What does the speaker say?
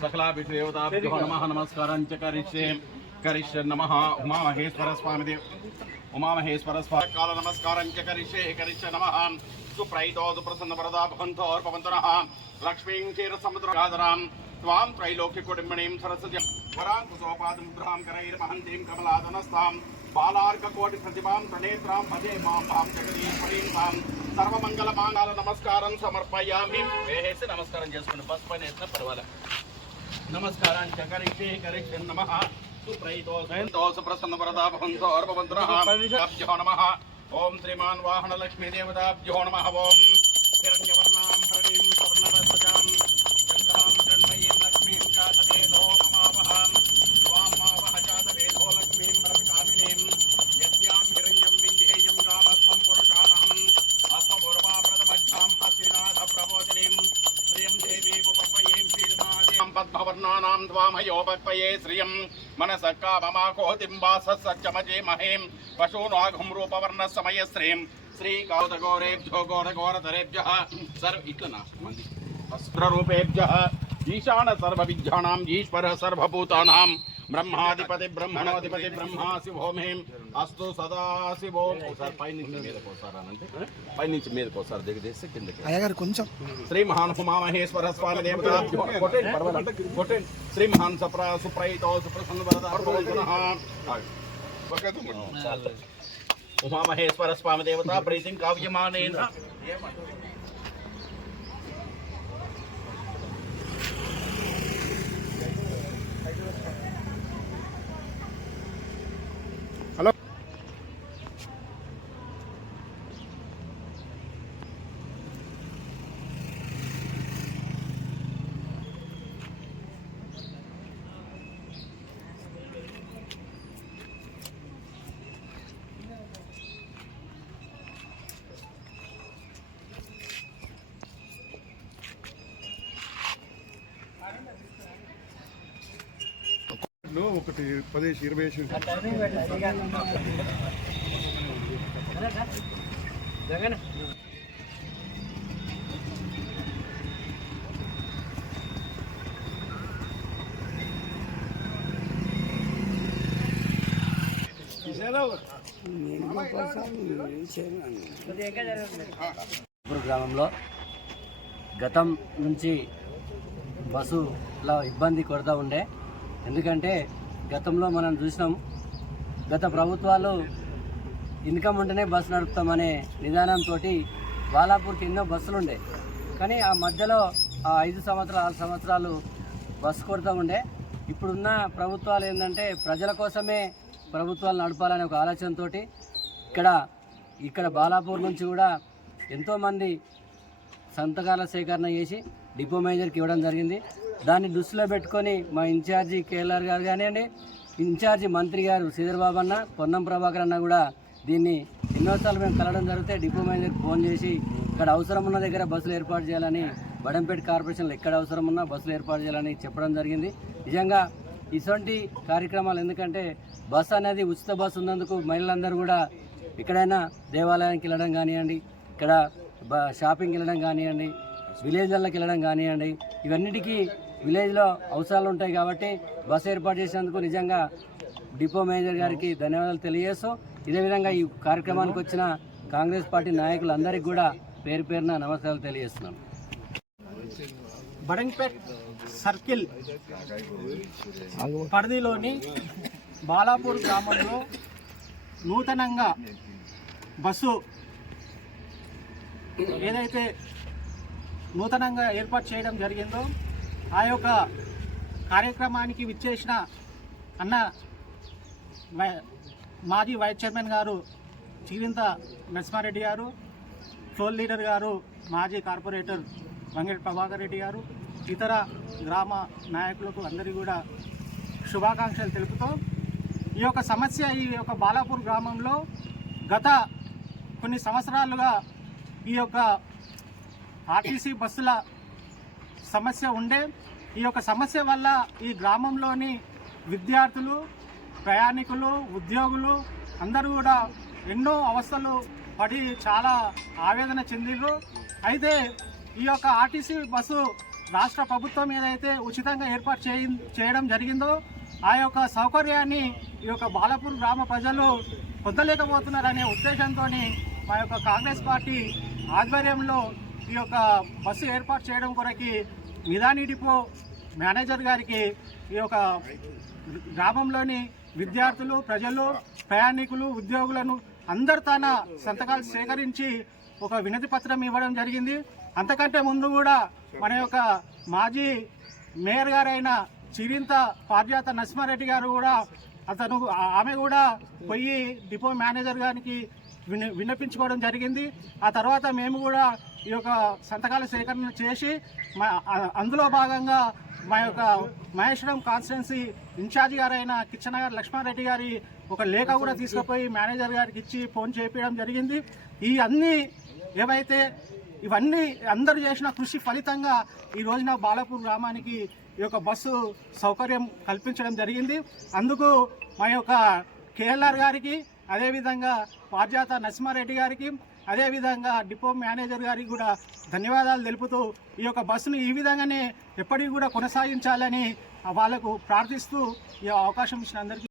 सकलाभिषेवताभ्यो नमः नमस्कारं च करिष्ये नमः उमामहेश्वर स्वामी उमामहेश्वर स्वामी काल नमस्कारं च करिष्ये नमः सुप्रैतो सुप्रसन्न वरदा भवन्तो अर्पवन्तनः लक्ष्मीं क्षीरसमुद्रगाधरां त्वां त्रैलोक्यकुटुम्बिनीं सरस्वतीं वराङ्कुशोपादमुद्रां करैर्महन्तीं कमलादनस्तां बालार्ककोटिप्रतिभां त्रिनेत्रां भजे मां भां जगदीश्वरीं तां सर्वमङ्गलमाङ्गल नमस्कारं समर्पयामि वेहेसे नमस्कारं చేసుకుని బస్ పైన ఎత్న పర్వాలే నమస్కారం కరిష్యే నమః సుప్రైతో సుప్రసన్న వరదా భవంతో అర్పవంతునః అభ్యో నమః ఓం శ్రీమాన్ వాహన లక్ష్మీ దేవతాభ్యో నమః ఓం హిరణ్యవర్ణాం హరిణీం స్వర్ణరత్నజాం చంద్రాం జన్మయీం లక్ష్మీం జాతవేదో మమావహాం స్వాం మావహ జాతవేదో లక్ష్మీం రవికామినీం యస్యాం హిరణ్యం వింధ్యేయం కామస్వం పురుషానహం पद्मवर्णानां द्वामयोपक्वये श्रियं मनसः काममाकोतिम्बासः सच्चमजे महें पशूनाघुं रूपवर्णसमय श्रीं श्रीगौतगौरेभ्यो गौरगौरधरेभ्यः सर्व इतना अस्त्ररूपेभ्यः ईशान सर्वविद्यानां ईश्वरः सर्वभूतानां ब्रह्माधिपति ब्रह्मणोधिपति ब्रह्मा शिवो मे अस्तु सदा शिवो सर पैनुंచి మీదకు సార్ దిగదేసి కిందకి అయ్యగారు కొంచెం శ్రీ మహాన్ ఉమామహేశ్వర స్వామి దేవతాభ్యో కొట్టండి శ్రీ మహాన్ సుప్రయితో సుప్రసన్న వరదార్పణః ఉమామహేశ్వర స్వామి దేవతా ప్రీతిం కావ్యమానేన ఒకటి 10-20 గ్రామంలో గతం నుంచి బస్సులో ఇబ్బంది కొడతా ఉండే. ఎందుకంటే గతంలో మనం చూసినాం, గత ప్రభుత్వాలు ఇన్కమ్ ఉంటేనే బస్సు నడుపుతామనే నిదానంతో బాలాపూర్కి ఎన్నో బస్సులు ఉండే. కానీ ఆ మధ్యలో ఆ 5 సంవత్సరాలు 6 సంవత్సరాలు బస్సు కొడుతూ ఉండే. ఇప్పుడున్న ప్రభుత్వాలు ఏంటంటే ప్రజల కోసమే ప్రభుత్వాలు నడపాలనే ఒక ఆలోచనతో ఇక్కడ బాలాపూర్ నుంచి కూడా ఎంతోమంది సంతకాల సేకరణ చేసి డిపో మేనేజర్కి ఇవ్వడం జరిగింది. దాన్ని దృష్టిలో పెట్టుకొని మా ఇన్ఛార్జి కేఎల్ఆర్ గారు కానివ్వండి, ఇన్ఛార్జి మంత్రి గారు శ్రీధర్ బాబు అన్న, పొన్నం ప్రభాకర్ అన్న కూడా దీన్ని ఎన్నోసార్లు మేము కలవడం జరిగితే డిపో మేనేజర్కి ఫోన్ చేసి ఇక్కడ అవసరం ఉన్న దగ్గర బస్సులు ఏర్పాటు చేయాలని, బడంపేట కార్పొరేషన్లో ఎక్కడ అవసరం ఉన్నా బస్సులు ఏర్పాటు చేయాలని చెప్పడం జరిగింది. నిజంగా ఇటువంటి కార్యక్రమాలు, ఎందుకంటే బస్సు అనేది ఉచిత బస్సు ఉన్నందుకు మహిళలందరూ కూడా ఎక్కడైనా దేవాలయానికి వెళ్ళడం కానివ్వండి, ఇక్కడ షాపింగ్కి వెళ్ళడం కానివ్వండి, విలేజ్లకి వెళ్ళడం కానివ్వండి, ఇవన్నిటికీ విలేజ్లో అవసరాలు ఉంటాయి కాబట్టి బస్సు ఏర్పాటు చేసినందుకు నిజంగా డిపో మేనేజర్ గారికి ధన్యవాదాలు తెలియజేస్తూ, ఇదే విధంగా ఈ కార్యక్రమానికి వచ్చిన కాంగ్రెస్ పార్టీ నాయకులందరికీ కూడా పేరు పేరున నమస్కారాలు తెలియజేస్తున్నాను. బడంపేట్ సర్కిల్ పరిధిలోని బాలాపూర్ గ్రామంలో నూతనంగా బస్సు ఏదైతే నూతనంగా ఏర్పాటు చేయడం జరిగిందో ఆ యొక్క కార్యక్రమానికి విచ్చేసిన అన్న మాజీ వైస్ చైర్మన్ గారు చిరింత నరసింహారెడ్డి గారు, ఫ్లోర్ లీడర్ గారు మాజీ కార్పొరేటర్ వంగేటి ప్రభాకర్ రెడ్డి గారు, ఇతర గ్రామ నాయకులకు అందరికీ కూడా శుభాకాంక్షలు తెలుపుతూ, ఈ యొక్క సమస్య ఈ యొక్క బాలాపూర్ గ్రామంలో గత కొన్ని సంవత్సరాలుగా ఈ యొక్క ఆర్టీసీ బస్సుల సమస్య ఉండే. ఈ యొక్క సమస్య వల్ల ఈ గ్రామంలోని విద్యార్థులు, ప్రయాణికులు, ఉద్యోగులు అందరూ కూడా ఎన్నో అవస్థలు పడి చాలా ఆవేదన చెందిర్రు. అయితే ఈ యొక్క ఆర్టీసీ బస్సు రాష్ట్ర ప్రభుత్వం ఏదైతే ఉచితంగా ఏర్పాటు చేయడం జరిగిందో ఆ యొక్క సౌకర్యాన్ని ఈ యొక్క బాలాపూర్ గ్రామ ప్రజలు పొందలేకపోతున్నారనే ఉద్దేశంతో మా యొక్క కాంగ్రెస్ పార్టీ ఆధ్వర్యంలో ఈ యొక్క బస్సు ఏర్పాటు చేయడం కొరకి నిదాని డిపో మేనేజర్ గారికి ఈ యొక్క గ్రామంలోని విద్యార్థులు, ప్రజలు, ప్రయాణికులు, ఉద్యోగులను అందరు తన సంతకాలు సేకరించి ఒక వినతి పత్రం ఇవ్వడం జరిగింది. అంతకంటే ముందు కూడా మన యొక్క మాజీ మేయర్ గారైన చిరింత పార్జాత నరసింహారెడ్డి గారు కూడా ఆమె కూడా పోయి డిపో మేనేజర్ గారికి విన్నపించుకోవడం జరిగింది. ఆ తర్వాత మేము కూడా ఈ యొక్క సంతకాల సేకరణ చేసి అందులో భాగంగా మా యొక్క మహేశ్వరం కాన్స్టిట్యున్సీ ఇన్ఛార్జి గారైన కిచ్చనగర్ లక్ష్మారెడ్డి గారి ఒక లేఖ కూడా తీసుకుపోయి మేనేజర్ గారికి ఇచ్చి ఫోన్ చేయించడం జరిగింది. ఈ అన్నీ ఏవైతే ఇవన్నీ అందరూ చేసిన కృషి ఫలితంగా ఈ రోజున బాలాపూర్ గ్రామానికి ఈ యొక్క బస్సు సౌకర్యం కల్పించడం జరిగింది. అందుకు మా యొక్క కేఎల్ఆర్ గారికి, అదేవిధంగా పార్జాత నరసింహారెడ్డి గారికి, అదేవిధంగా డిపో మేనేజర్ గారికి కూడా ధన్యవాదాలు తెలుపుతూ ఈ యొక్క బస్సును ఈ విధంగానే ఎప్పటికీ కూడా కొనసాగించాలని వాళ్ళకు ప్రార్థిస్తూ ఈ అవకాశం ఇచ్చిన అందరికీ